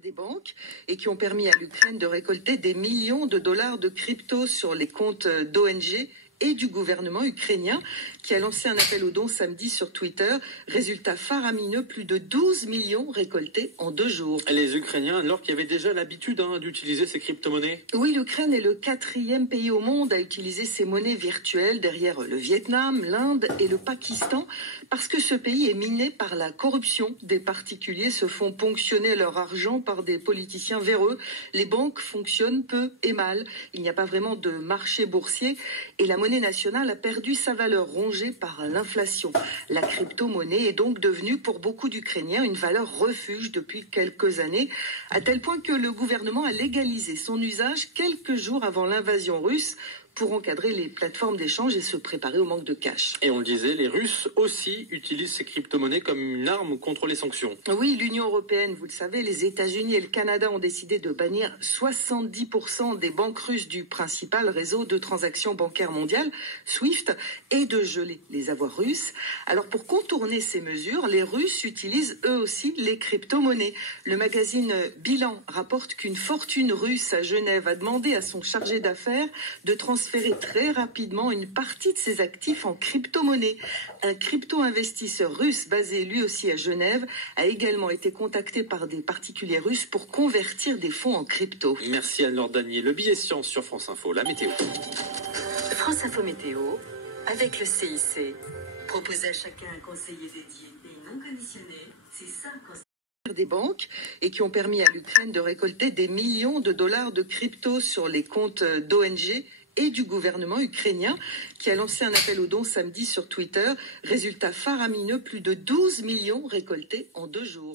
des banques et qui ont permis à l'Ukraine de récolter des millions de dollars de crypto sur les comptes d'ONG et du gouvernement ukrainien qui a lancé un appel aux dons samedi sur Twitter. Résultat faramineux, plus de 12 millions récoltés en 2 jours. Les Ukrainiens, alors qui avaient déjà l'habitude d'utiliser ces crypto-monnaies. Oui, l'Ukraine est le 4e pays au monde à utiliser ces monnaies virtuelles derrière le Vietnam, l'Inde et le Pakistan parce que ce pays est miné par la corruption. Des particuliers se font ponctionner leur argent par des politiciens véreux. Les banques fonctionnent peu et mal. Il n'y a pas vraiment de marché boursier et la monnaie nationale a perdu sa valeur rongée par l'inflation. La crypto-monnaie est donc devenue pour beaucoup d'Ukrainiens une valeur refuge depuis quelques années, à tel point que le gouvernement a légalisé son usage quelques jours avant l'invasion russe pour encadrer les plateformes d'échange et se préparer au manque de cash. Et on le disait, les Russes aussi utilisent ces crypto-monnaies comme une arme contre les sanctions. Oui, l'Union européenne, vous le savez, les États-Unis et le Canada ont décidé de bannir 70% des banques russes du principal réseau de transactions bancaires mondiales, SWIFT, et de geler les avoirs russes. Alors pour contourner ces mesures, les Russes utilisent eux aussi les crypto-monnaies. Le magazine Bilan rapporte qu'une fortune russe à Genève a demandé à son chargé d'affaires de transférer très rapidement une partie de ses actifs en crypto-monnaie. Un crypto-investisseur russe basé lui aussi à Genève a également été contacté par des particuliers russes pour convertir des fonds en crypto. Merci Anne-Laure Danier. Le billet science sur France Info, la météo. France Info Météo, avec le CIC. Proposer à chacun un conseiller dédié et non conditionné, c'est ça des banques et qui ont permis à l'Ukraine de récolter des millions de dollars de crypto sur les comptes d'ONG et du gouvernement ukrainien qui a lancé un appel aux dons samedi sur Twitter. Résultat faramineux, plus de 12 millions récoltés en 2 jours.